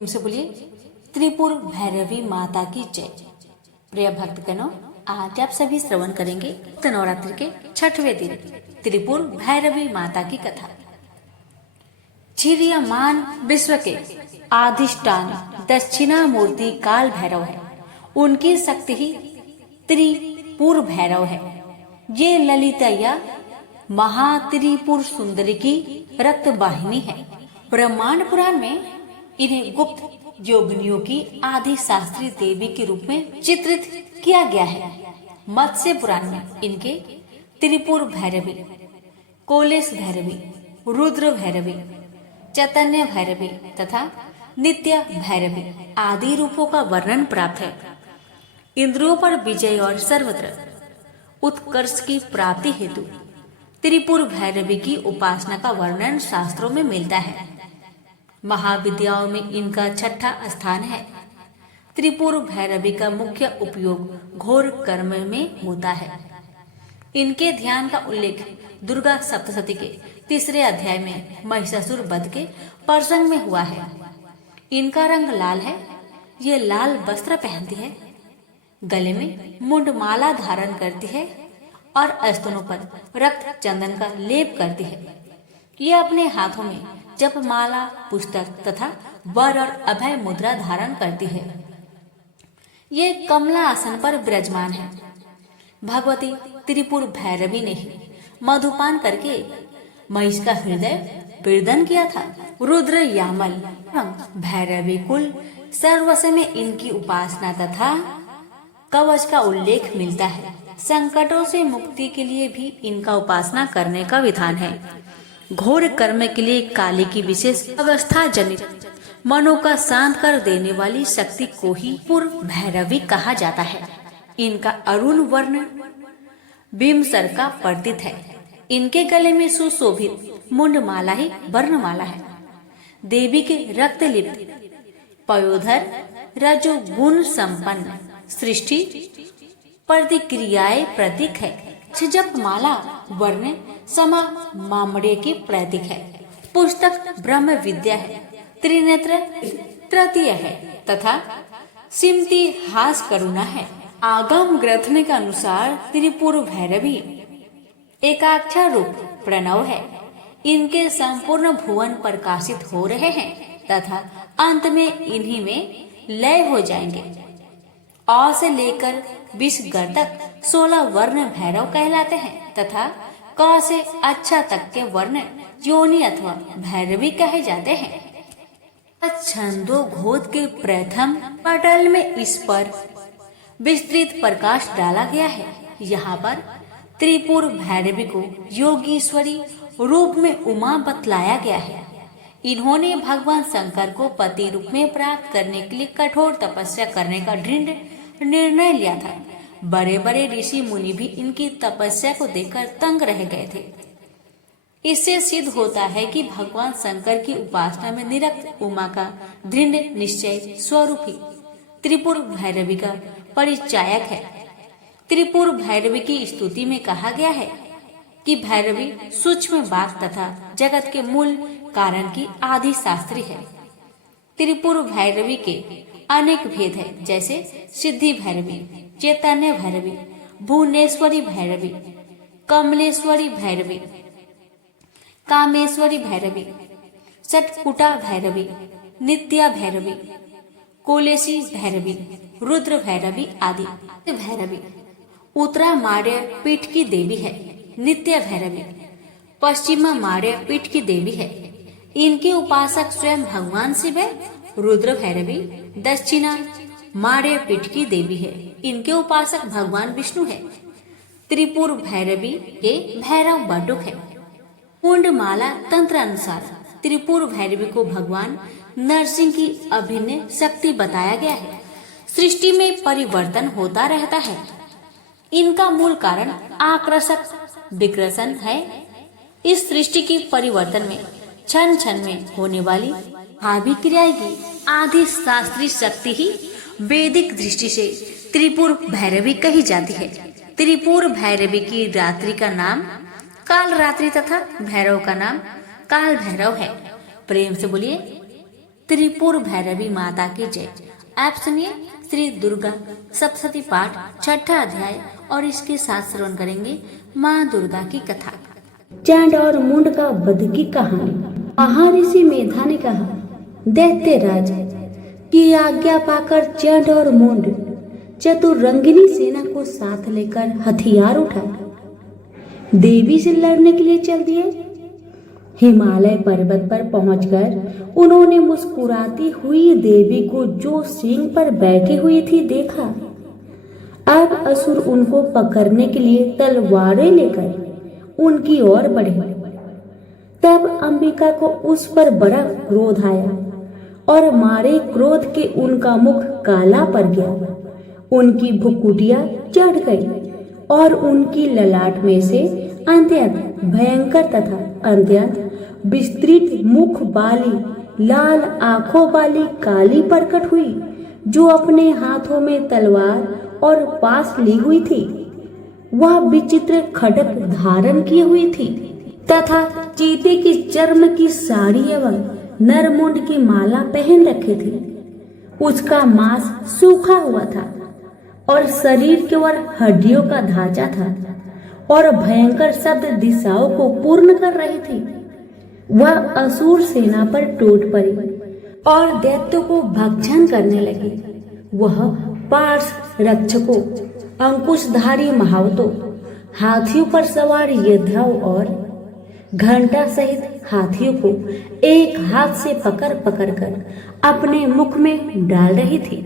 से बोलिए त्रिपुर भैरवी माता की जय। प्रिय भक्तगणों, आज आप सभी श्रवण करेंगे नवरात्रि के 6वें दिन त्रिपुर भैरवी माता की कथा। क्षीरियमान विश्व के अधिष्ठान दक्षिणा मूर्ति काल भैरव है। उनकी शक्ति ही त्रिपुर भैरव है। ये ललितया महात्रिपुर सुंदरी की रक्त वाहिनी है। ब्रह्मांड पुराण में इन्हें गुप्त योगिनियों की आदि शास्त्रीय देवी के रूप में चित्रित किया गया है। मत्स्य पुराण में इनके त्रिपुर भैरवी, कोलेश भैरवी, रुद्र भैरवी, चैतन्य भैरवी तथा नित्य भैरवी आदि रूपों का वर्णन प्राप्त है। इंद्रियों पर विजय और सर्वत्र उत्कर्ष की प्राप्ति हेतु त्रिपुर भैरवी की उपासना का वर्णन शास्त्रों में मिलता है। महाविद्याओं में इनका 6ठा स्थान है। त्रिपुर भैरवी का मुख्य उपयोग घोर कर्म में होता है। इनके ध्यान का उल्लेख दुर्गा सप्तशती के 3 अध्याय में महिषासुर वध के प्रसंग में हुआ है। इनका रंग लाल है। ये लाल वस्त्र पहनती है, गले में मुंडमाला धारण करती है और स्तनों पर रक्त चंदन का लेप करती है। ये अपने हाथों में जपमाला, पुस्तक तथा वर और अभय मुद्रा धारण करती है। ये कमला आसन पर विराजमान है। भगवती त्रिपुर भैरवी ने ही मधुपान करके महिष का हृदय वेदन किया था। रुद्र यामल भैरवी कुल सर्वस्व में इनकी उपासना तथा कवच का उल्लेख मिलता है। संकटों से मुक्ति के लिए भी इनका उपासना करने का विधान है। घोर कर्म के लिए काली की विशेष अवस्था जनित मनो का शांत कर देने वाली शक्ति को ही पूर्व भैरवी कहा जाता है। इनका अरुण वर्ण बिम्सर का प्रतीत है। इनके गले में सुशोभित मुंडमाला ही वर्णमाला है। देवी के रक्त लिप्त पयोधर रजोगुण संपन्न सृष्टि प्रतिक्रियाएं प्रतीक है। जपमाला वर्ण समा मामड़े की प्रतीक है। पुस्तक ब्रह्म विद्या है। त्रिनेत्र तृतीय है तथा सिमती हास करुणा है। आगम ग्रंथ के अनुसार त्रिपुर भैरवी एकाक्षर रूप प्रणव है। इनके संपूर्ण भुवन प्रकाशित हो रहे हैं तथा अंत में इन्हीं में लय हो जाएंगे। अ से लेकर 20 गर तक 16 वर्ण भैरव कहलाते हैं तथा क से अच्छा तक के वर्ण योनि अथवा भैरवी कहे जाते हैं। छंदो घोष के प्रथम पटल में इस पर विस्तृत प्रकाश डाला गया है। यहाँ पर त्रिपुर भैरवी को योगीश्वरी रूप में उमा बतलाया गया है। इन्होंने भगवान शंकर को पति रूप में प्राप्त करने के लिए कठोर तपस्या करने का दृढ़ निर्णय लिया था। बड़े बड़े ऋषि मुनि भी इनकी तपस्या को देखकर तंग रह गए थे। इससे सिद्ध होता है कि भगवान शंकर की उपासना में निरक्त उमा का दृढ़ निश्चय स्वरूप ही त्रिपुर भैरवी का परिचायक है। त्रिपुर भैरवी की स्तुति में कहा गया है कि भैरवी सूक्ष्म बात तथा जगत के मूल कारण की आदि शास्त्री है। त्रिपुर भैरवी के अनेक भेद है, जैसे सिद्धि भैरवी, चैतन्य भैरवी, भुवनेश्वरी भैरवी, कमलेश्वरी भैरवी, कामेश्वरी भैरवी, सटकुटा भैरवी, नित्या भैरवी, कोलेशी भैरवी, रुद्र भैरवी आदि। भैरवी उत्तरा मार्य पीठ की देवी है। नित्य भैरवी पश्चिमा मार्य पीठ की देवी है। इनके उपासक स्वयं भगवान शिव है। रुद्र भैरवी दक्षिणा मार्य पीठ की देवी है। इनके उपासक भगवान विष्णु है। त्रिपुर भैरवी के भैरव बटुक है। मुंडमाला तंत्र अनुसार त्रिपुर भैरवी को भगवान नरसिंह की अभिन्न शक्ति बताया गया है। सृष्टि में परिवर्तन होता रहता है। इनका मूल कारण आकर्षक विकर्षण है। इस सृष्टि की परिवर्तन में क्षण क्षण में होने वाली भावी क्रियाएं की आदि शास्त्रीय शक्ति ही वैदिक दृष्टि से त्रिपुर भैरवी कही जाती है। त्रिपुर भैरवी की रात्रि का नाम काल रात्रि तथा भैरव का नाम काल भैरव है। प्रेम से बोलिए त्रिपुर भैरवी माता की जय। आप सुनिए श्री दुर्गा सप्तशती पाठ छठा अध्याय और इसके साथ श्रवण करेंगे माँ दुर्गा की कथा। चंड और मुंड का वध की कहानी। महर्षि मेधा ने कहा, दैत्य राज की आज्ञा पाकर चंड और मुंड चतुरंगिनी सेना को साथ लेकर हथियार उठाए देवी से लड़ने के लिए चल दिए। हिमालय पर्वत पर पहुंचकर उन्होंने मुस्कुराती हुई देवी को जो सिंह पर बैठी हुई थी देखा। अब असुर उनको पकड़ने के लिए तलवारें लेकर उनकी ओर बढ़े। तब अंबिका को उस पर बड़ा क्रोध आया और मारे क्रोध के उनका मुख काला पड़ गया, उनकी भुकुटियां चढ़ गई और उनकी ललाट में से अत्यंत भयंकर तथा अत्यंत विस्तृत मुख वाली लाल आंखों वाली काली प्रकट हुई, जो अपने हाथों में तलवार और पास ली हुई थी। वह विचित्र खड्ग धारण किए हुई थी तथा चीते की चर्म की साड़ी एवं नरमुंड की माला पहन रखी थी। उसका मांस सूखा हुआ था और शरीर केवल हड्डियों का ढांचा था और भयंकर शब्द दिशाओं को पूर्ण कर रही थी। वह असुर सेना पर टूट पड़ी और दैत्यों को भक्षण करने लगी। वह पार्श रक्षकों, अंकुशधारी महावतों, हाथियों पर सवार योद्धाओं और घंटा सहित हाथियों को एक हाथ से पकड़ पकड़ कर अपने मुख में डाल रही थी।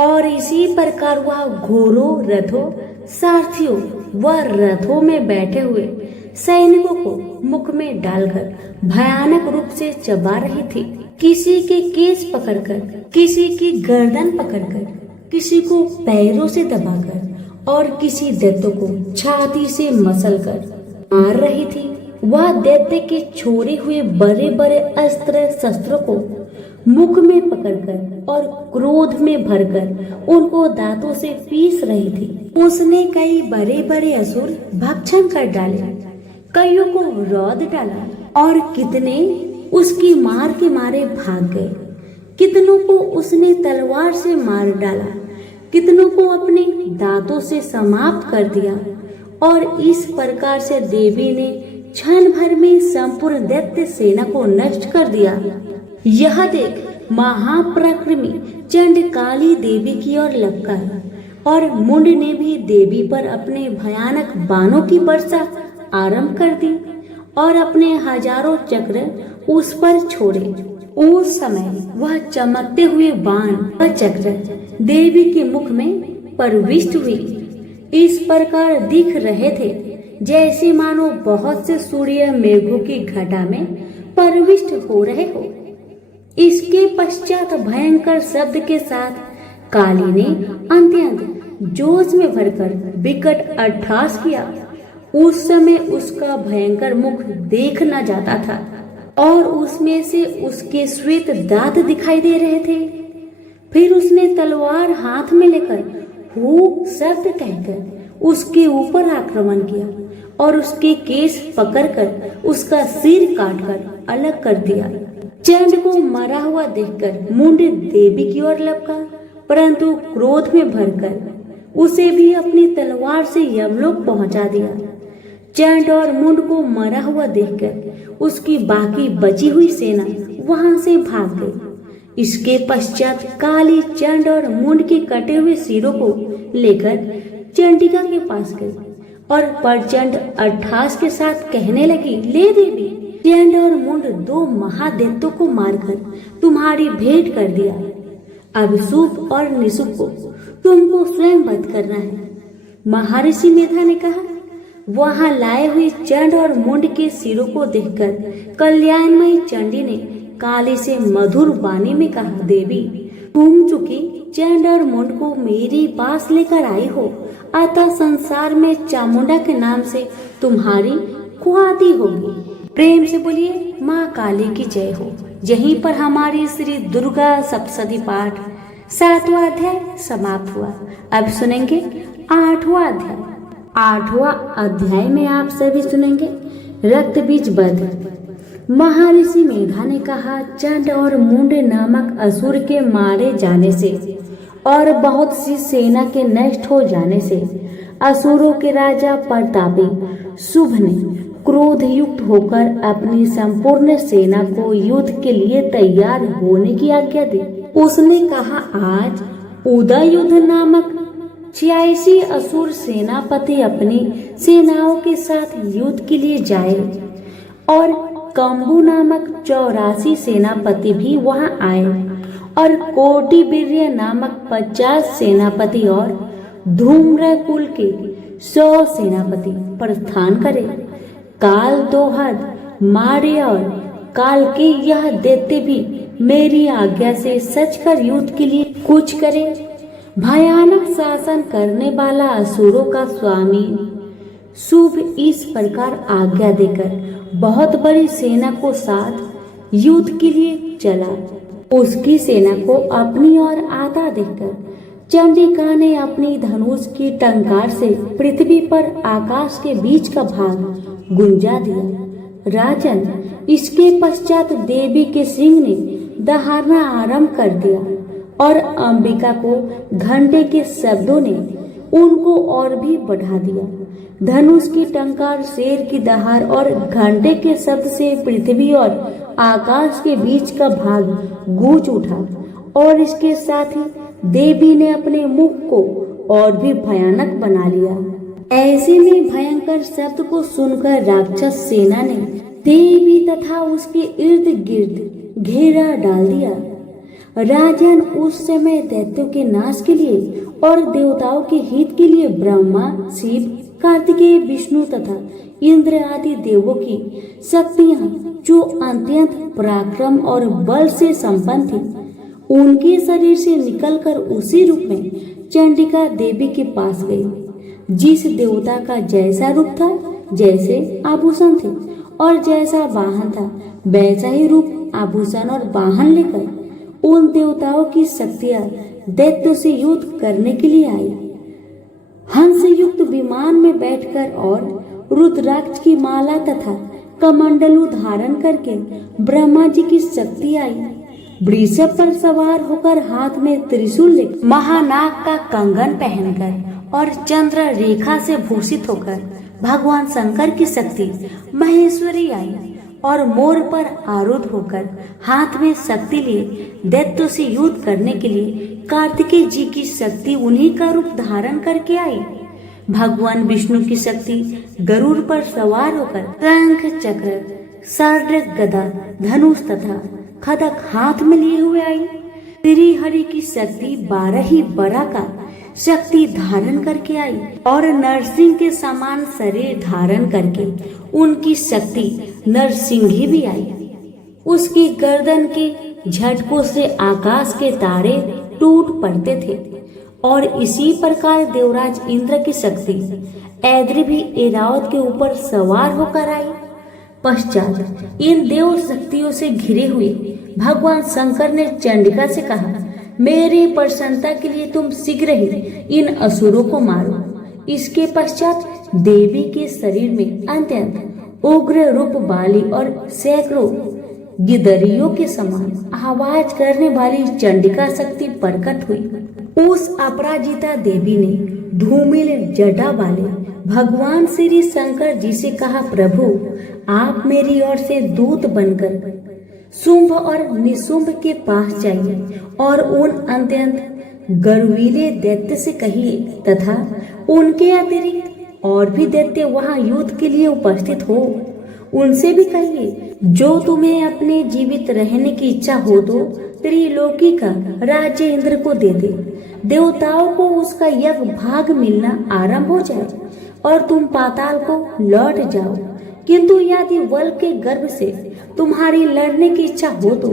और इसी प्रकार वह घोड़ों, रथों, सारथियों व रथों में बैठे हुए सैनिकों को मुख में डालकर भयानक रूप से चबा रही थी। किसी के केस पकड़कर, किसी की गर्दन पकड़कर, किसी को पैरों से दबाकर और किसी दैत्य को छाती से मसलकर मार रही थी। वह दैत्य के छोड़े हुए बड़े बड़े अस्त्र शस्त्रों को मुख में पकड़कर और क्रोध में भरकर उनको दांतों से पीस रही थी। उसने कई बड़े बड़े असुर भक्षण कर डाले, कईयों को रौद डाला और कितने उसकी मार के मारे भाग गए। कितनों को उसने तलवार से मार डाला, कितनों को अपने दांतों से समाप्त कर दिया। और इस प्रकार से देवी ने क्षण भर में संपूर्ण दैत्य सेना को नष्ट कर दिया। यह देख महापराक्रमी चंड काली देवी की ओर लपका और मुंड ने भी देवी पर अपने भयानक बाणों की वर्षा आरंभ कर दी और अपने हजारों चक्र उस पर छोड़े। उस समय वह चमकते हुए बाण व चक्र देवी के मुख में प्रविष्ट हुई। इस प्रकार दिख रहे थे जैसे मानो बहुत से सूर्य मेघों की घटा में प्रविष्ट हो रहे हो। इसके पश्चात भयंकर शब्द के साथ काली ने अत्यंत जोश में भरकर विकट अट्टहास किया। उस समय उसका भयंकर मुख देख न जाता था और उसमें से उसके श्वेत दांत दिखाई दे रहे थे। फिर उसने तलवार हाथ में लेकर हू शब्द कहकर उसके ऊपर आक्रमण किया और उसके केस पकड़कर उसका सिर काटकर अलग कर दिया। चंड को मरा हुआ देखकर मुंड देवी की ओर लपका, परंतु क्रोध में भरकर उसे भी अपनी तलवार से यमलोक पहुंचा दिया। चंड और मुंड को मरा हुआ देखकर उसकी बाकी बची हुई सेना वहां से भाग गई। इसके पश्चात काली चंड और मुंड के कटे हुए सिरों को लेकर चंडिका के पास गई और प्रचंड अट्टहास के साथ कहने लगी, ले देवी, चंड और मुंड दो महादैत्यों को मारकर तुम्हारी भेंट कर दिया। अब शुभ और निशुभ को तुमको स्वयं वध करना है। महर्षि मेधा ने कहा। वहां लाए हुए चंड और मुंड के सिरों को देखकर कल्याणमयी चंडी ने काली से मधुर वाणी में कहा, देवी, तुम चूंकि चंड और मुंड को मेरे पास लेकर आई हो, अतः संसार में चामुंडा के नाम से तुम्हारी ख्याति होगी। प्रेम से बोलिए माँ काली की जय हो। यहीं पर हमारी श्री दुर्गा सप्तशती पाठ 7वां अध्याय समाप्त हुआ। अब सुनेंगे 8वां अध्याय। 8वां अध्याय में आप सभी सुनेंगे रक्त बीज वध। महर्षि मेधा ने कहा, चंड और मुंड नामक असुर के मारे जाने से और बहुत सी सेना के नष्ट हो जाने से असुरों के राजा प्रतापी शुभ ने क्रोध युक्त होकर अपनी संपूर्ण सेना को युद्ध के लिए तैयार होने की आज्ञा दी। उसने कहा, आज उदय युद्ध नामक 86 असुर सेनापति अपनी सेनाओं के साथ युद्ध के लिए जाए और कंबु नामक 84 सेनापति भी वहां आए और कोटि वीर्य नामक 50 सेनापति और धूम्र कुल के 100 सेनापति प्रस्थान करे। काल दोहद मारे और काल के यह दैत्य भी मेरी आज्ञा से सच कर युद्ध के लिए कूच करे। भयानक शासन करने वाला असुरों का स्वामी शुभ इस प्रकार आज्ञा देकर बहुत बड़ी सेना को साथ युद्ध के लिए चला। उसकी सेना को अपनी ओर आता देखकर चंडिका ने अपनी धनुष की टंकार से पृथ्वी पर आकाश के बीच का भाग गुंजा दिया। राजन, इसके पश्चात देवी के सिंह ने दहाड़ना आरंभ कर दिया और अंबिका को घंटे के शब्दों ने उनको और भी बढ़ा दिया। धनुष की टंकार, शेर की दहाड़ और घंटे के शब्द से पृथ्वी और आकाश के बीच का भाग गूंज उठा और इसके साथ ही देवी ने अपने मुख को और भी भयानक बना लिया। ऐसे में भयंकर शब्द को सुनकर राक्षस सेना ने देवी तथा उसके इर्द गिर्द घेरा डाल दिया। राजन, उस समय दैत्यों के नाश के लिए और देवताओं के हित के लिए ब्रह्मा, शिव, कार्तिकेय, विष्णु तथा इंद्र आदि देवों की शक्तियां जो अत्यंत पराक्रम और बल से संपन्न थी, उनके शरीर से निकलकर उसी रूप में चंडिका देवी के पास गई। जिस देवता का जैसा रूप था, जैसे आभूषण थे और जैसा वाहन था, वैसा ही रूप, आभूषण और वाहन लेकर उन देवताओं की शक्तियां दैत्यों से युद्ध करने के लिए आई। हंस युक्त विमान में बैठकर और रुद्राक्ष की माला तथा कमंडलू धारण करके ब्रह्मा जी की शक्ति आई। वृषभ पर सवार होकर हाथ में त्रिशूल लेकर, महानाग का कंगन पहनकर और चंद्र रेखा से भूषित होकर भगवान शंकर की शक्ति महेश्वरी आई और मोर पर आरूढ़ होकर हाथ में शक्ति लिए दैत्यों से युद्ध करने के लिए कार्तिकेय जी की शक्ति उन्हीं का रूप धारण करके आई। भगवान विष्णु की शक्ति गरुड़ पर सवार होकर शंख, चक्र, सर्ड, गदा, धनुष तथा खदक हाथ में लिए हुए आई। श्री हरि की शक्ति 12 ही बरा का शक्ति धारण करके आई और नरसिंह के समान शरीर धारण करके उनकी शक्ति नरसिंही भी आई। उसकी गर्दन के झटकों से आकाश के तारे टूट पड़ते थे और इसी प्रकार देवराज इंद्र की शक्ति ऐद्री भी ऐरावत के ऊपर सवार होकर आई। पश्चात इन देव शक्तियों से घिरे हुए भगवान शंकर ने चंडिका से कहा, मेरी प्रसन्नता के लिए तुम शीघ्र ही इन असुरों को मारो। इसके पश्चात देवी के शरीर में अत्यंत उग्र रूप वाली और सैकड़ों गिदरियों के समान आवाज करने वाली चंडिका शक्ति प्रकट हुई। उस अपराजिता देवी ने धूमिल जटा वाले भगवान श्री शंकर जी से कहा, प्रभु, आप मेरी ओर से दूत बनकर शुंभ और निशुंभ के पास जाइए और उन अत्यंत गर्वीले दैत्य से कहिए तथा उनके अतिरिक्त और भी दैत्य वहां युद्ध के लिए उपस्थित हो, उनसे भी कहिए, जो तुम्हें अपने जीवित रहने की इच्छा हो तो त्रिलोकी का राज्य इंद्र को दे दे। देवताओं को उसका यज्ञ भाग मिलना आरंभ हो जाए और तुम पाताल को लौट जाओ। किंतु यदि वल के गर्भ से तुम्हारी लड़ने की इच्छा हो तो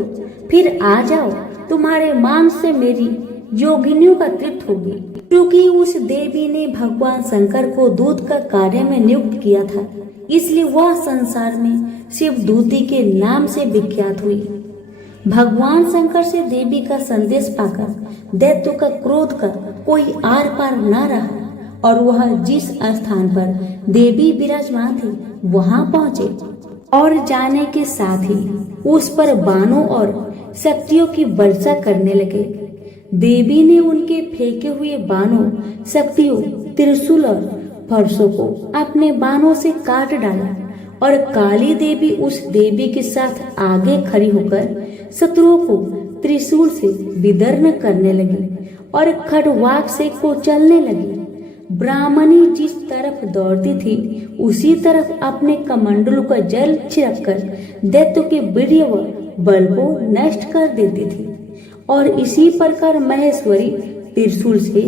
फिर आ जाओ, तुम्हारे मांस से मेरी योगिनियों का तृप्त होगी। क्योंकि उस देवी ने भगवान शंकर को दूत का कार्य में नियुक्त किया था, इसलिए वह संसार में शिवदूती के नाम से विख्यात हुई। भगवान शंकर से देवी का संदेश पाकर दैत्यों का क्रोध का कोई आर पार न रहा और वह जिस स्थान पर देवी विराजमान थी वहां पहुंचे। और जाने के साथ ही उस पर बाणों और शक्तियों की वर्षा करने लगे। देवी ने उनके फेंके हुए बाणों, शक्तियों, त्रिशूल और फरसों को अपने बाणों से काट डाला और काली देवी उस देवी के साथ आगे खड़ी होकर शत्रुओं को त्रिशूल से विदर्न करने लगी और खड़वाक से कुचलने लगी। ब्राह्मणी जिस तरफ दौड़ती थी उसी तरफ अपने कमंडलों का जल छिड़ककर दैत्यों के वीर्य व बल को नष्ट कर देती थी। और इसी प्रकार महेश्वरी त्रिशूल से,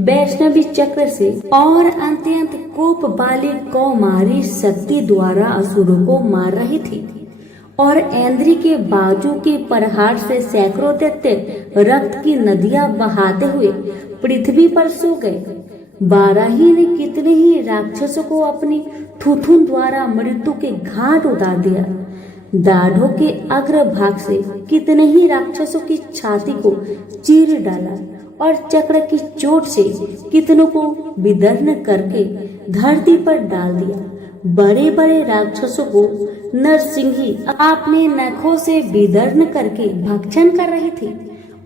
वैष्णवी चक्र से और अत्यंत कोप वाली कौमारी शक्ति द्वारा असुरों को मार रही थी। और ऐन्द्री के बाजू के प्रहार से सैकड़ों दैत्य रक्त की नदियां बहाते हुए पृथ्वी पर सो गए। बाराही ने कितने ही राक्षसों को अपनी थुथुन द्वारा मृत्यु के घाट उतार दिया। दाढ़ों के अग्रभाग से कितने ही राक्षसों की छाती को चीर डाला और चक्र की चोट से कितनों को विदर्न करके धरती पर डाल दिया। बड़े बड़े राक्षसों को नरसिंही अपने नखों से विदर्न करके भक्षण कर रही थी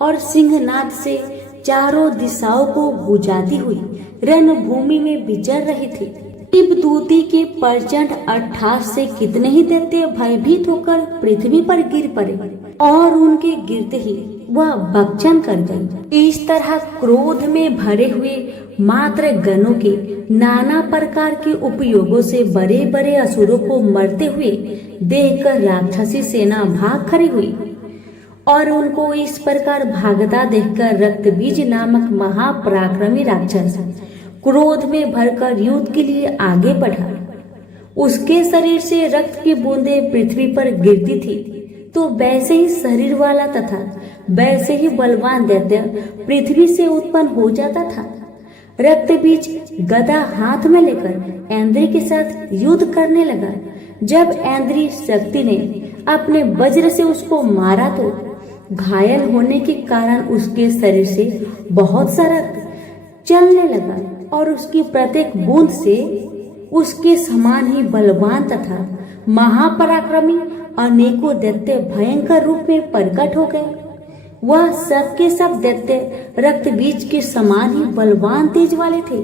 और सिंहनाद से चारों दिशाओं को बुझाती हुई रणभूमि में विचर रही थी। शिवदूती के प्रचंड अट्टहास से कितने ही दैत्य भयभीत होकर पृथ्वी पर गिर पड़े और उनके गिरते ही वह भक्षण कर गई। इस तरह क्रोध में भरे हुए मात्र गणों के नाना प्रकार के उपयोगों से बड़े बड़े असुरों को मरते हुए देखकर राक्षसी सेना भाग खड़ी हुई और उनको इस प्रकार भागता देखकर रक्तबीज नामक महापराक्रमी राक्षस क्रोध में भरकर युद्ध के लिए आगे बढ़ा। उसके शरीर से रक्त की बूंदें पृथ्वी पर गिरती थी तो वैसे ही शरीर वाला तथा वैसे ही बलवान दैत्य पृथ्वी से उत्पन्न हो जाता था। रक्तबीज गदा हाथ में लेकर ऐन्द्री के साथ युद्ध करने लगा। जब ऐन्द्री शक्ति ने अपने वज्र से उसको मारा तो घायल होने के कारण उसके शरीर से बहुत सा रक्त चलने लगा और उसकी प्रत्येक बूंद से उसके समान ही बलवान तथा महापराक्रमी अनेकों दैत्य भयंकर रूप में प्रकट हो गए। वह सबके सब दैत्य रक्तबीज के समान ही बलवान तेज वाले थे।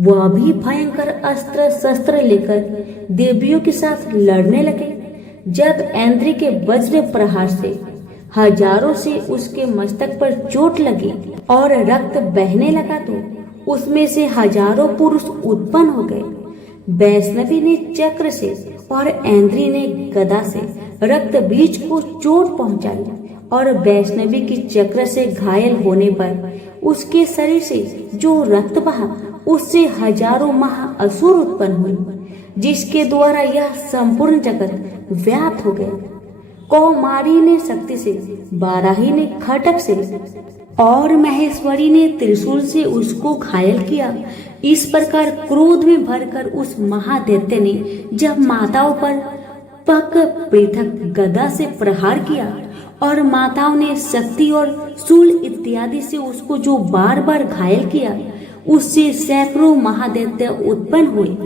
वह भी भयंकर अस्त्र शस्त्र लेकर देवियों के साथ लड़ने लगे। जब ऐन्द्री के वज्र प्रहार से हजारों से उसके मस्तक पर चोट लगी और रक्त बहने लगा तो उसमें से हजारों पुरुष उत्पन्न हो गए। वैष्णवी ने चक्र से और ऐन्द्री ने गदा से रक्तबीज को चोट पहुंचाई और वैष्णवी की चक्र से घायल होने पर उसके शरीर से जो रक्त बहा उससे हजारों महाअसुर उत्पन्न हुए जिसके द्वारा यह संपूर्ण जगत व्याप्त हो गया। कौमारी ने शक्ति से, बाराही ने खटक से और महेश्वरी ने त्रिशूल से उसको घायल किया। इस प्रकार क्रोध में भरकर उस महादैत्य ने जब माताओं पर पक पृथक गदा से प्रहार किया और माताओं ने शक्ति और शूल इत्यादि से उसको जो बार बार घायल किया उससे सैकड़ों महादैत्य उत्पन्न हुए।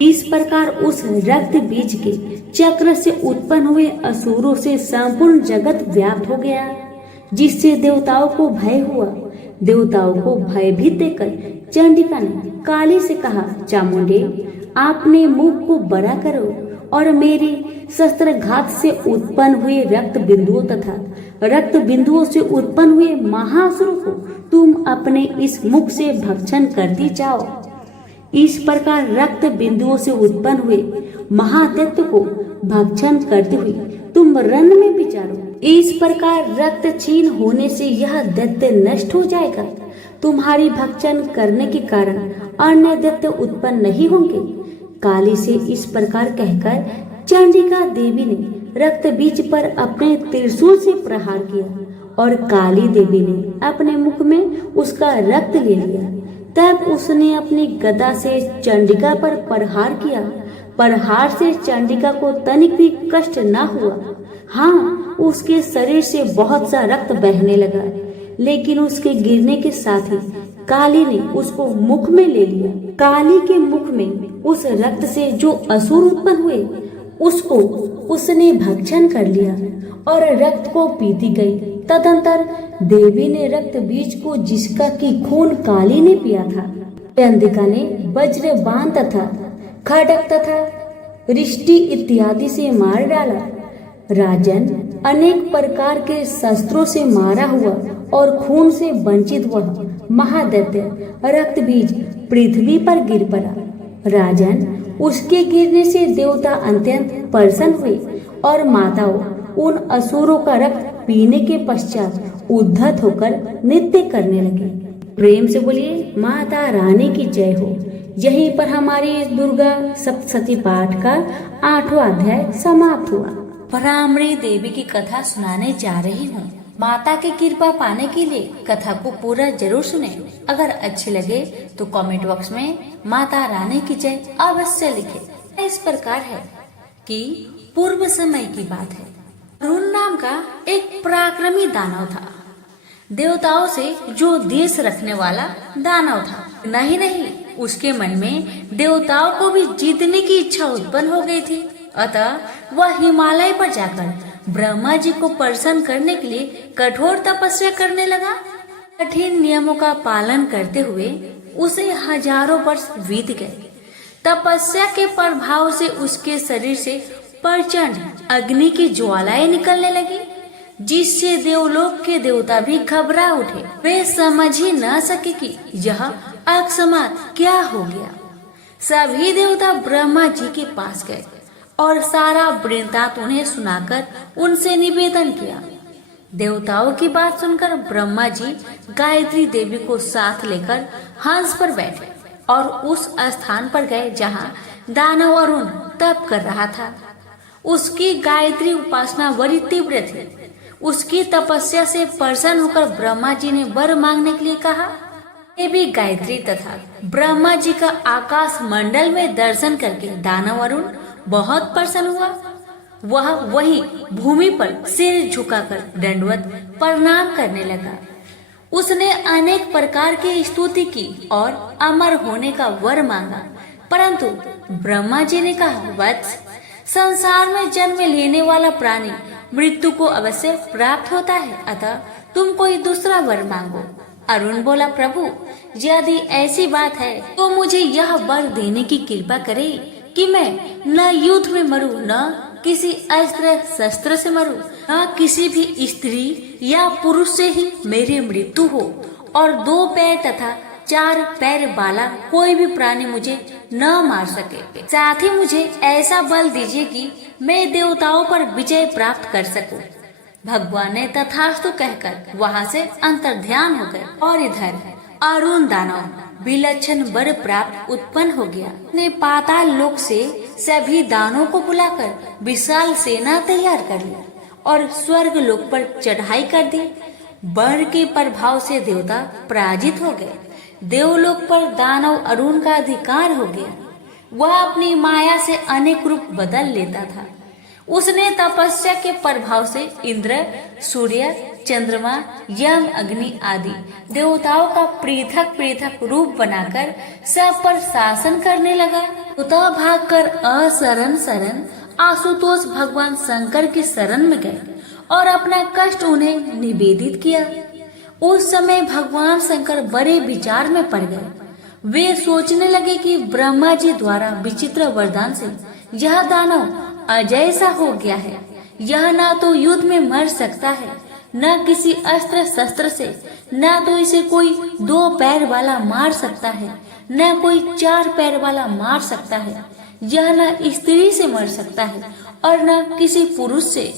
इस प्रकार उस रक्त बीज के चक्र से उत्पन्न हुए असुरों से संपूर्ण जगत व्याप्त हो गया जिससे देवताओं को भय हुआ। देवताओं को भयभीत देखकर चंडिका ने काली से कहा, चामुंडे आपने मुख को बड़ा करो और मेरी शस्त्रघात से उत्पन्न हुए रक्त बिंदुओं तथा रक्त बिंदुओं से उत्पन्न हुए महासुरों को तुम अपने इस मुख से भक्षण करती जाओ। इस प्रकार रक्त बिंदुओं से उत्पन्न हुए महादैत्य को भक्षण करते हुए तुम रण में विचारो। इस प्रकार रक्त छीन होने से यह दैत्य नष्ट हो जाएगा। तुम्हारी भक्षण करने के कारण अन्य दैत्य उत्पन्न नहीं होंगे। काली से इस प्रकार कहकर चंडिका देवी ने रक्त बीज पर अपने त्रिशूल से प्रहार किया और काली देवी ने अपने मुख में उसका रक्त ले लिया। तब उसने अपनी गदा से चंडिका पर प्रहार किया। प्रहार से चंडिका को तनिक भी कष्ट न हुआ। हाँ, उसके शरीर से बहुत सा रक्त बहने लगा, लेकिन उसके गिरने के साथ ही काली ने उसको मुख में ले लिया। काली के मुख में उस रक्त से जो असुर उत्पन्न हुए उसको उसने भक्षण कर लिया और रक्त को पीती गई। तदंतर देवी ने रक्त बीज को, जिसका की खून काली ने पिया था, चंडिका ने वज्र बाण तथा खड्ग तथा रिष्टि इत्यादि से मार डाला। राजन, अनेक प्रकार के शस्त्रों से मारा हुआ और खून से वंचित वह महादैत्य रक्त बीज पृथ्वी पर गिर पड़ा। राजन, उसके गिरने से देवता अत्यंत प्रसन्न हुए और माताओं उन असुरों का रक्त पीने के पश्चात उद्धत होकर नृत्य करने लगे। प्रेम से बोलिए माता रानी की जय हो। यहीं पर हमारी इस दुर्गा सप्तशती पाठ का 8वां अध्याय समाप्त हुआ। भ्रामरी देवी की कथा सुनाने जा रही हूँ। माता की कृपा पाने के लिए कथा को पूरा जरूर सुने। अगर अच्छी लगे तो कमेंट बॉक्स में माता रानी की जय अवश्य लिखे। इस प्रकार है कि पूर्व समय की बात है। अरुण नाम का एक पराक्रमी दानव था। देवताओं से जो देश रखने वाला दानव था। नहीं, उसके मन में देवताओं को भी जीतने की इच्छा उत्पन्न हो गई थी। अतः वह हिमालय पर जाकर ब्रह्मा जी को प्रसन्न करने के लिए कठोर तपस्या करने लगा। कठिन नियमों का पालन करते हुए उसे हजारों वर्ष बीत गए। तपस्या के प्रभाव से उसके शरीर से प्रचंड अग्नि की ज्वालाएं निकलने लगी, जिससे देवलोक के देवता भी घबरा उठे। वे समझ ही न सके कि यह अकस्मात क्या हो गया। सभी देवता ब्रह्मा जी के पास गए और सारा वृत्तांत उन्हें सुनाकर उनसे निवेदन किया। देवताओं की बात सुनकर ब्रह्मा जी गायत्री देवी को साथ लेकर हंस पर बैठे और उस स्थान पर गए जहाँ दानव अरुण तप कर रहा था। उसकी गायत्री उपासना बड़ी तीव्र थी। उसकी तपस्या से प्रसन्न होकर ब्रह्मा जी ने वर मांगने के लिए कहा। देवी गायत्री तथा ब्रह्मा जी का आकाश मंडल में दर्शन करके दानव अरुण बहुत प्रसन्न हुआ। वह वहीं भूमि पर सिर झुकाकर दंडवत प्रणाम करने लगा। उसने अनेक प्रकार की स्तुति की और अमर होने का वर मांगा, परंतु ब्रह्मा जी ने कहा, वत्स, संसार में जन्म लेने वाला प्राणी मृत्यु को अवश्य प्राप्त होता है, अतः तुम कोई दूसरा वर मांगो। अरुण बोला, प्रभु, यदि ऐसी बात है तो मुझे यह वर देने की कृपा करे कि मैं न युद्ध में मरूं, न किसी अस्त्र शस्त्र से मरूं, न किसी भी स्त्री या पुरुष से ही मेरी मृत्यु हो, और 2 पैर तथा 4 पैर वाला कोई भी प्राणी मुझे न मार सके। साथ ही मुझे ऐसा बल दीजिए कि मैं देवताओं पर विजय प्राप्त कर सकूं। भगवान ने तथास्तु कहकर वहां से अंतर्ध्यान हो गए। और इधर अरुण दानव विलक्षण वर प्राप्त उत्पन्न हो गया। ने पाताल लोक से सभी दानों को बुलाकर विशाल सेना तैयार कर लिया और स्वर्ग लोक पर चढ़ाई कर दी। वर के प्रभाव से देवता पराजित हो गए। देवलोक पर दानव अरुण का अधिकार हो गया। वह अपनी माया से अनेक रूप बदल लेता था। उसने तपस्या के प्रभाव से इंद्र, सूर्य, चंद्रमा, यम, अग्नि आदि देवताओं का पृथक पृथक रूप बनाकर सब पर शासन करने लगा। उतः भागकर असरण शरण आशुतोष भगवान शंकर की शरण में गए और अपना कष्ट उन्हें निवेदित किया। उस समय भगवान शंकर बड़े विचार में पड़ गए। वे सोचने लगे कि ब्रह्मा जी द्वारा विचित्र वरदान से यह दानव अजय सा हो गया है। यह न तो युद्ध में मर सकता है, न किसी अस्त्र शस्त्र से, न तो इसे कोई 2 पैर वाला मार सकता है, न कोई 4 पैर वाला मार सकता है। यह न स्त्री से मर सकता है और न किसी पुरुष से।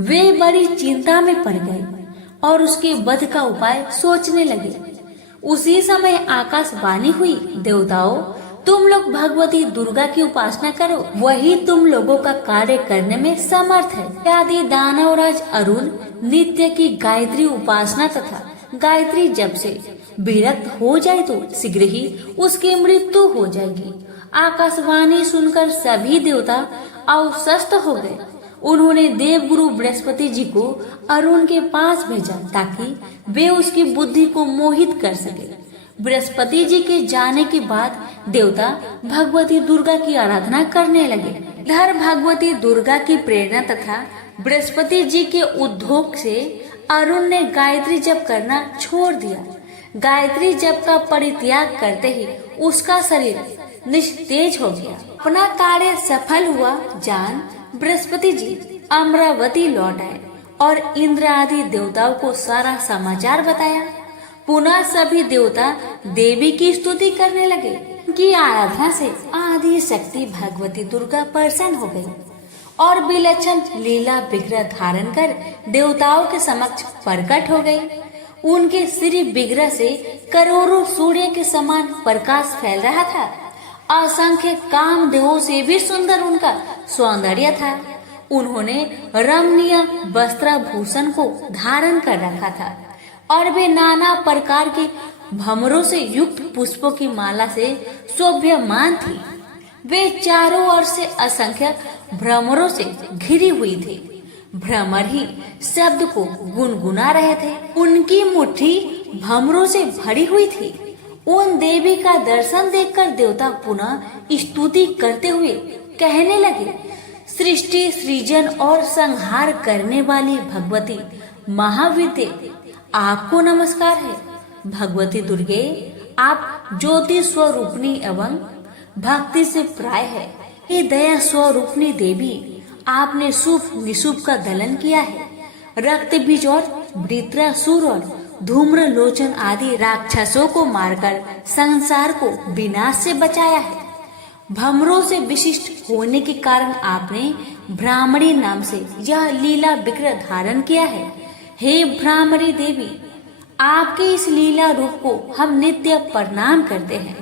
वे बड़ी चिंता में पड़ गए और उसके वध का उपाय सोचने लगे। उसी समय आकाशवाणी हुई, देवताओं, तुम लोग भगवती दुर्गा की उपासना करो, वही तुम लोगों का कार्य करने में समर्थ है। यदि दानवराज अरुण नित्य की गायत्री उपासना तथा गायत्री जप से विरक्त हो जाए तो शीघ्र ही उसकी मृत्यु हो जाएगी। आकाशवाणी सुनकर सभी देवता अवशस्त हो गए। उन्होंने देवगुरु बृहस्पति जी को अरुण के पास भेजा ताकि वे उसकी बुद्धि को मोहित कर सके। बृहस्पति जी के जाने के बाद देवता भगवती दुर्गा की आराधना करने लगे। इधर भगवती दुर्गा की प्रेरणा तथा बृहस्पति जी के उद्योग से अरुण ने गायत्री जप करना छोड़ दिया। गायत्री जप का परित्याग करते ही उसका शरीर निस्तेज हो गया। अपना कार्य सफल हुआ जान बृहस्पति जी अमरावती लौट आए और इंद्र आदि देवताओं को सारा समाचार बताया। पुनः सभी देवता देवी की स्तुति करने लगे। उनकी आराधना से आदि शक्ति भगवती दुर्गा प्रसन्न हो गई और विलक्षण लीला विग्रह धारण कर देवताओं के समक्ष प्रकट हो गई। उनके श्री विग्रह से करोड़ों सूर्य के समान प्रकाश फैल रहा था। असंख्य कामदेवों से भी सुंदर उनका सौंदर्य था। उन्होंने रमणीय वस्त्राभूषण को धारण कर रखा था और वे नाना प्रकार के भंवरों से युक्त पुष्पों की माला से शोभ्यमान थी। वे चारों ओर से असंख्य भ्रमरों से घिरी हुई थी। भ्रमर ही शब्द को गुनगुना रहे थे। उनकी मुट्ठी भंवरों से भरी हुई थी। उन देवी का दर्शन देखकर देवता पुनः स्तुति करते हुए कहने लगे, सृष्टि सृजन और संहार करने वाली भगवती महाविद्ये, आपको नमस्कार है। भगवती दुर्गे, आप ज्योति स्वरूपनी एवं भक्ति से प्राय है। हे दया स्वरूपनी देवी, आपने शुभ निशुभ का दलन किया है। रक्त बीज और वृत्रासुर और धूम्र लोचन आदि राक्षसों को मारकर संसार को विनाश से बचाया है। भ्रमरों से विशिष्ट होने के कारण आपने भ्रामरी नाम से यह लीला विग्रह धारण किया है। हे भ्रामरी देवी, आपके इस लीला रूप को हम नित्य प्रणाम करते हैं।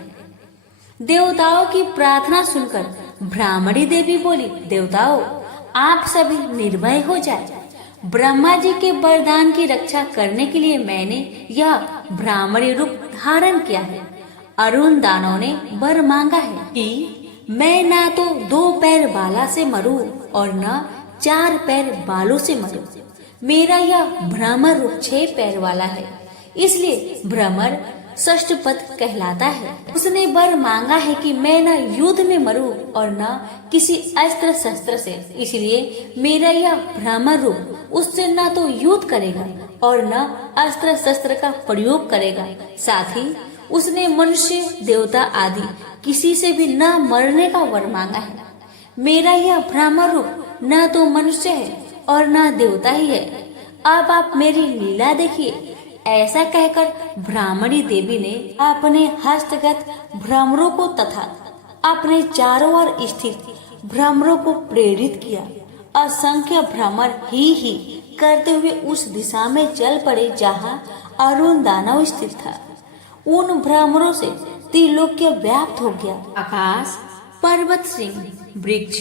देवताओं की प्रार्थना सुनकर भ्रामरी देवी बोली, देवताओं, आप सभी निर्भय हो जाए। ब्रह्मा जी के वरदान की रक्षा करने के लिए मैंने यह भ्रामरी रूप धारण किया है। अरुण दानव ने वर मांगा है कि मैं ना तो 2 पैर बाला से मरूं और न 4 पैर बालों से मरूं। मेरा यह भ्रमर रूप 6 पैर वाला है, इसलिए भ्रमर षष्ठपद कहलाता है। उसने वर मांगा है कि मैं न युद्ध में मरूं और न किसी अस्त्र शस्त्र से, इसलिए मेरा यह भ्रमर रूप उससे न तो युद्ध करेगा और न अस्त्र शस्त्र का प्रयोग करेगा। साथ ही उसने मनुष्य देवता आदि किसी से भी न मरने का वर मांगा है। मेरा यह भ्रमर रूप न तो मनुष्य है और न देवता ही है। अब आप मेरी लीला देखिए। ऐसा कहकर भ्रामरी देवी ने अपने हस्तगत भ्रमरों को तथा अपने चारों ओर स्थित भ्रमरों को प्रेरित किया। असंख्य भ्रमर ही करते हुए उस दिशा में चल पड़े जहाँ अरुण दानव स्थित था। उन भ्रमरों से त्रिलोक्य व्याप्त हो गया। आकाश, पर्वत, सिंह, वृक्ष,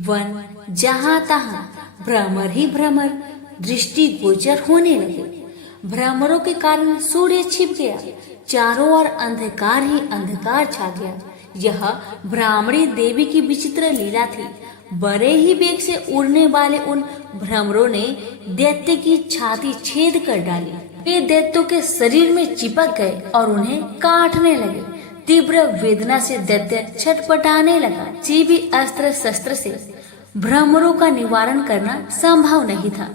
वन, जहाँ तहाँ भ्रमर ही भ्रमर दृष्टि गोचर होने लगे। भ्रमरों के कारण सूर्य छिप गया। चारों ओर अंधकार ही अंधकार छा गया। यह भ्रामरी देवी की विचित्र लीला थी। बड़े ही वेग से उड़ने वाले उन भ्रमरों ने दैत्य की छाती छेद कर डाली। वे दैत्यों के शरीर में चिपक गए और उन्हें काटने लगे। तीव्र वेदना से दैत्य छटपटाने लगा। किसी भी अस्त्र शस्त्र से भ्रमरों का निवारण करना संभव नहीं था।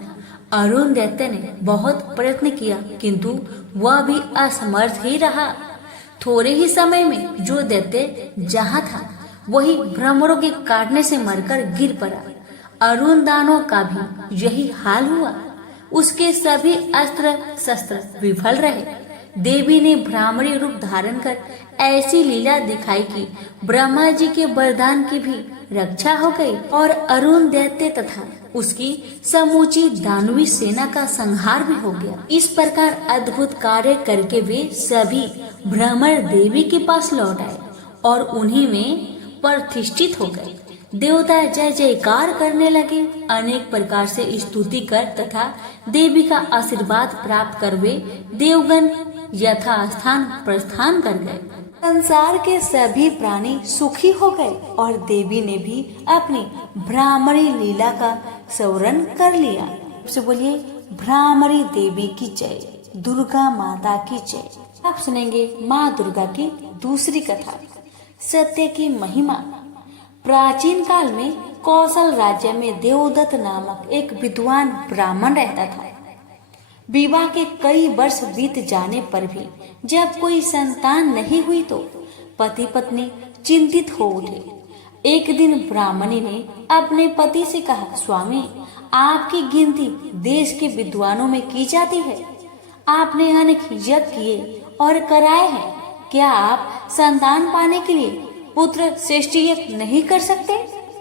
अरुण दैत्य ने बहुत प्रयत्न किया, किंतु वह भी असमर्थ ही रहा। थोड़े ही समय में जो दैत्य जहाँ था वही भ्रमरों के काटने से मरकर गिर पड़ा। अरुण दानव का भी यही हाल हुआ। उसके सभी अस्त्र शस्त्र विफल रहे। देवी ने भ्रामरी रूप धारण कर ऐसी लीला दिखाई कि ब्रह्मा जी के वरदान की भी रक्षा हो गई और अरुण दैत्य तथा उसकी समूची दानवी सेना का संहार भी हो गया। इस प्रकार अद्भुत कार्य करके वे सभी भ्रमर देवी के पास लौट आए और उन्हीं में प्रतिष्ठित हो गए। देवता जय जयकार करने लगे। अनेक प्रकार से स्तुति कर तथा देवी का आशीर्वाद प्राप्त कर वे देवगण यथास्थान प्रस्थान कर गए। संसार के सभी प्राणी सुखी हो गए और देवी ने भी अपनी भ्रामरी लीला का स्मरण कर लिया। सबसे बोलिए भ्रामरी देवी की जय, दुर्गा माता की जय। आप सुनेंगे माँ दुर्गा की दूसरी कथा। सत्य की महिमा। प्राचीन काल में कौशल राज्य में देवदत्त नामक एक विद्वान ब्राह्मण रहता था। विवाह के कई वर्ष बीत जाने पर भी जब कोई संतान नहीं हुई तो पति पत्नी चिंतित हो उठे। एक दिन ब्राह्मणी ने अपने पति से कहा, स्वामी, आपकी गिनती देश के विद्वानों में की जाती है। आपने अनेक यज्ञ किए और कराए हैं, क्या आप संतान पाने के लिए पुत्र श्रेष्ठ यज्ञ नहीं कर सकते?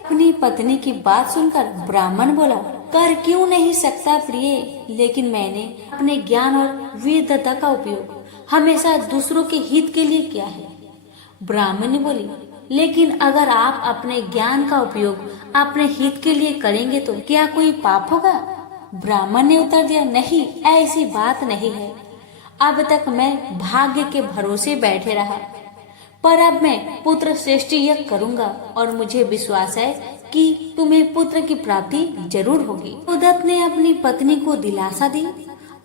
अपनी पत्नी की बात सुनकर ब्राह्मण बोला, कर क्यों नहीं सकता प्रिय, लेकिन मैंने अपने ज्ञान और वीरता का उपयोग हमेशा दूसरों के हित के लिए किया है। ब्राह्मणी बोली, लेकिन अगर आप अपने ज्ञान का उपयोग अपने हित के लिए करेंगे तो क्या कोई पाप होगा? ब्राह्मण ने उत्तर दिया, नहीं, ऐसी बात नहीं है। अब तक मैं भाग्य के भरोसे बैठे रहा, पर अब मैं पुत्र श्रेष्ठ यज्ञ करूंगा और मुझे विश्वास है कि तुम्हें पुत्र की प्राप्ति जरूर होगी। देवदत्त ने अपनी पत्नी को दिलासा दी।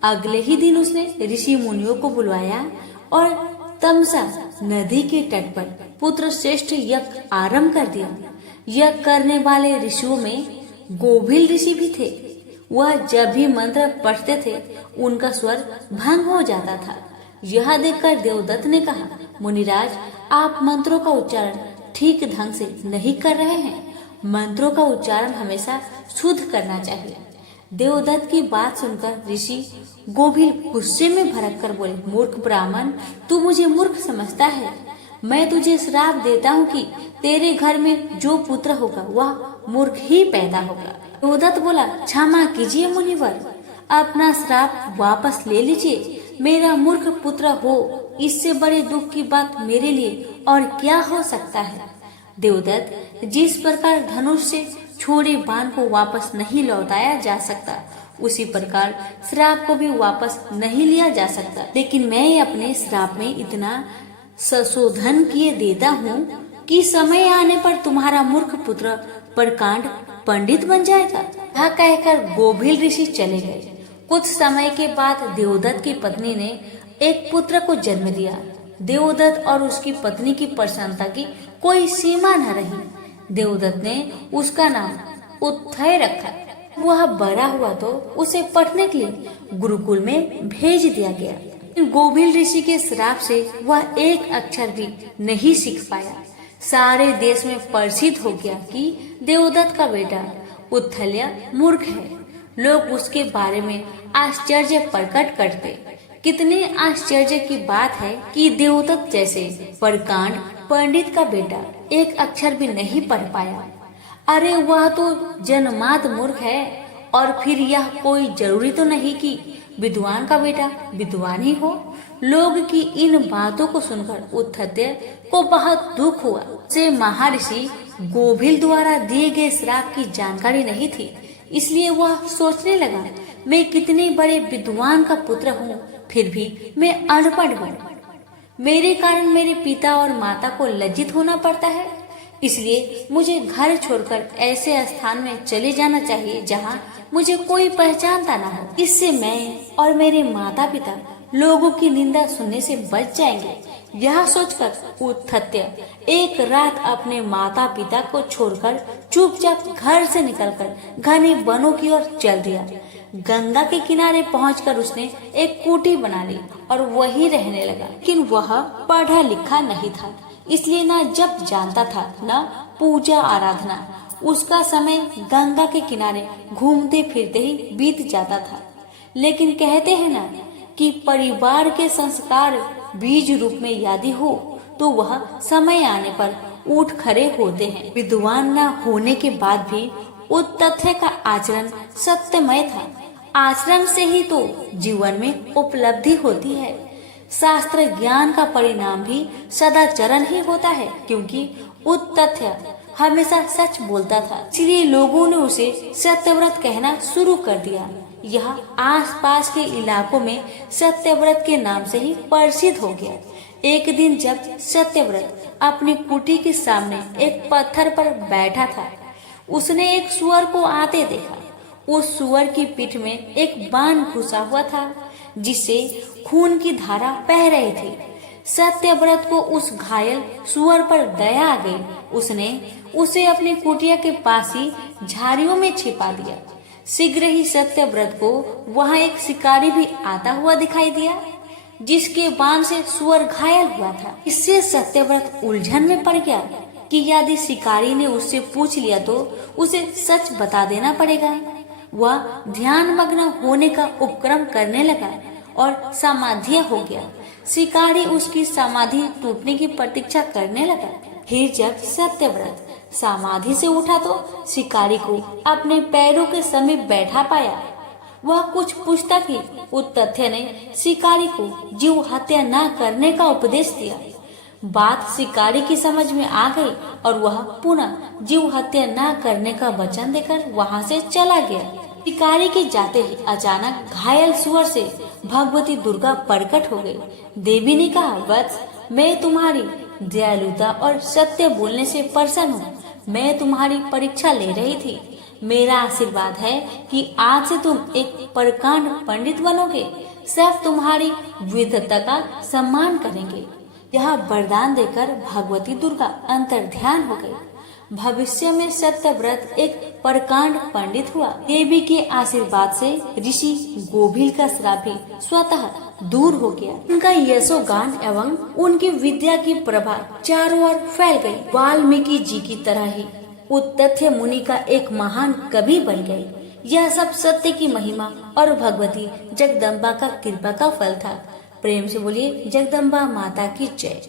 अगले ही दिन उसने ऋषि मुनियों को बुलवाया और तमसा नदी के तट पर पुत्र श्रेष्ठ यज्ञ आरंभ कर दिया। यज्ञ करने वाले ऋषियों में गोभिल ऋषि भी थे। वह जब भी मंत्र पढ़ते थे उनका स्वर भंग हो जाता था। यह देखकर देवदत्त ने कहा, मुनिराज, आप मंत्रों का उच्चारण ठीक ढंग से नहीं कर रहे हैं। मंत्रों का उच्चारण हमेशा शुद्ध करना चाहिए। देवदत्त की बात सुनकर ऋषि गोभिल गुस्से में भड़क कर बोले, मूर्ख ब्राह्मण, तू मुझे मूर्ख समझता है। मैं तुझे श्राप देता हूँ कि तेरे घर में जो पुत्र होगा वह मूर्ख ही पैदा होगा। देवदत्त बोला, क्षमा कीजिए मुनिवर, अपना श्राप वापस ले लीजिए। मेरा मूर्ख पुत्र हो, इससे बड़े दुख की बात मेरे लिए और क्या हो सकता है। देवदत्त, जिस प्रकार धनुष से छोड़े बाण को वापस नहीं लौटाया जा सकता, उसी प्रकार श्राप को भी वापस नहीं लिया जा सकता। लेकिन मैं अपने श्राप में इतना संशोधन किए देता हूँ कि समय आने पर तुम्हारा मूर्ख पुत्र प्रकांड पंडित बन जाएगा। यह कहकर गोभिल ऋषि चले गए। कुछ समय के बाद देवदत्त की पत्नी ने एक पुत्र को जन्म दिया। देवदत्त और उसकी पत्नी की प्रसन्नता की कोई सीमा न रही। देवदत्त ने उसका नाम उत्थय रखा। वह बड़ा हुआ तो उसे पढ़ने के लिए गुरुकुल में भेज दिया गया। गोभिल ऋषि के श्राप से वह एक अक्षर भी नहीं सीख पाया। सारे देश में प्रसिद्ध हो गया कि देवदत्त का बेटा उत्थल्य मूर्ख है। लोग उसके बारे में आश्चर्य प्रकट करते। कितने आश्चर्य की बात है कि देवदत्त जैसे प्रकांड पंडित का बेटा एक अक्षर भी नहीं पढ़ पाया। अरे वह तो जन्मात मूर्ख है, और फिर यह कोई जरूरी तो नहीं कि विद्वान का बेटा विद्वान ही हो। लोग की इन बातों को सुनकर उत्थल्य को बहुत दुख हुआ। से महर्षि गोभिल द्वारा दिए गए श्राप की जानकारी नहीं थी, इसलिए वह सोचने लगा, मैं कितने बड़े विद्वान का पुत्र हूँ, फिर भी मैं अनपढ़ हूँ। मेरे कारण मेरे पिता और माता को लज्जित होना पड़ता है, इसलिए मुझे घर छोड़कर ऐसे स्थान में चले जाना चाहिए जहाँ मुझे कोई पहचानता ना हो। इससे मैं और मेरे माता पिता लोगों की निंदा सुनने से बच जाएंगे। यह सोचकर उत्थल्य एक रात अपने माता पिता को छोड़कर चुपचाप घर से निकलकर घने वनों की ओर चल दिया। गंगा के किनारे पहुंचकर उसने एक कुटी बना ली और वहीं रहने लगा। लेकिन वह पढ़ा लिखा नहीं था, इसलिए न जप जानता था न पूजा आराधना। उसका समय गंगा के किनारे घूमते फिरते ही बीत जाता था। लेकिन कहते हैं ना कि परिवार के संस्कार बीज रूप में यदि हो तो वह समय आने पर उठ खड़े होते हैं। विद्वान न होने के बाद भी उत्थल्य का आचरण सत्यमय था। आचरण से ही तो जीवन में उपलब्धि होती है। शास्त्र ज्ञान का परिणाम भी सदाचरण ही होता है, क्योंकि उत्थल्य हमेशा सच बोलता था, इसलिए लोगों ने उसे सत्यव्रत कहना शुरू कर दिया। यह आसपास के इलाकों में सत्यव्रत के नाम से ही प्रसिद्ध हो गया। एक दिन जब सत्यव्रत अपनी कुटी के सामने एक पत्थर पर बैठा था, उसने एक सुअर को आते देखा। उस सुअर की पीठ में एक बाण घुसा हुआ था, जिससे खून की धारा बह रही थी। सत्यव्रत को उस घायल सुअर पर दया आ गई। उसने उसे अपनी कुटिया के पास ही झाड़ियों में छिपा दिया। शीघ्र ही सत्यव्रत को वहां एक शिकारी भी आता हुआ दिखाई दिया, जिसके बाण से सुअर घायल हुआ था। इससे सत्यव्रत उलझन में पड़ गया कि यदि शिकारी ने उससे पूछ लिया तो उसे सच बता देना पड़ेगा। वह ध्यान मग्न होने का उपक्रम करने लगा और समाधि हो गया। शिकारी उसकी समाधि टूटने की प्रतीक्षा करने लगा। फिर जब सत्यव्रत समाधि से उठा तो शिकारी को अपने पैरों के समीप बैठा पाया। वह कुछ पूछता कि उस तथ्य ने शिकारी को जीव हत्या न करने का उपदेश दिया। बात शिकारी की समझ में आ गई और वह पुनः जीव हत्या न करने का वचन देकर वहां से चला गया। शिकारी के जाते ही अचानक घायल सुअर से भगवती दुर्गा प्रकट हो गई। देवी ने कहा, वत्स, मैं तुम्हारी दयालुता और सत्य बोलने से प्रसन्न हूँ। मैं तुम्हारी परीक्षा ले रही थी। मेरा आशीर्वाद है कि आज से तुम एक प्रकांड पंडित बनोगे। सब तुम्हारी विद्वता का सम्मान करेंगे। यह वरदान देकर भगवती दुर्गा अंतर्ध्यान हो गई। भविष्य में सत्यव्रत एक प्रकांड पंडित हुआ। देवी के आशीर्वाद से ऋषि गोभिल का श्राप भी स्वतः दूर हो गया। उनका यशोगान एवं उनकी विद्या की प्रभा चारों ओर फैल गई। वाल्मीकि जी की तरह ही उत्तथ्य मुनि का एक महान कवि बन गए। यह सब सत्य की महिमा और भगवती जगदम्बा का कृपा का फल था। प्रेम से बोलिए जगदम्बा माता की जय।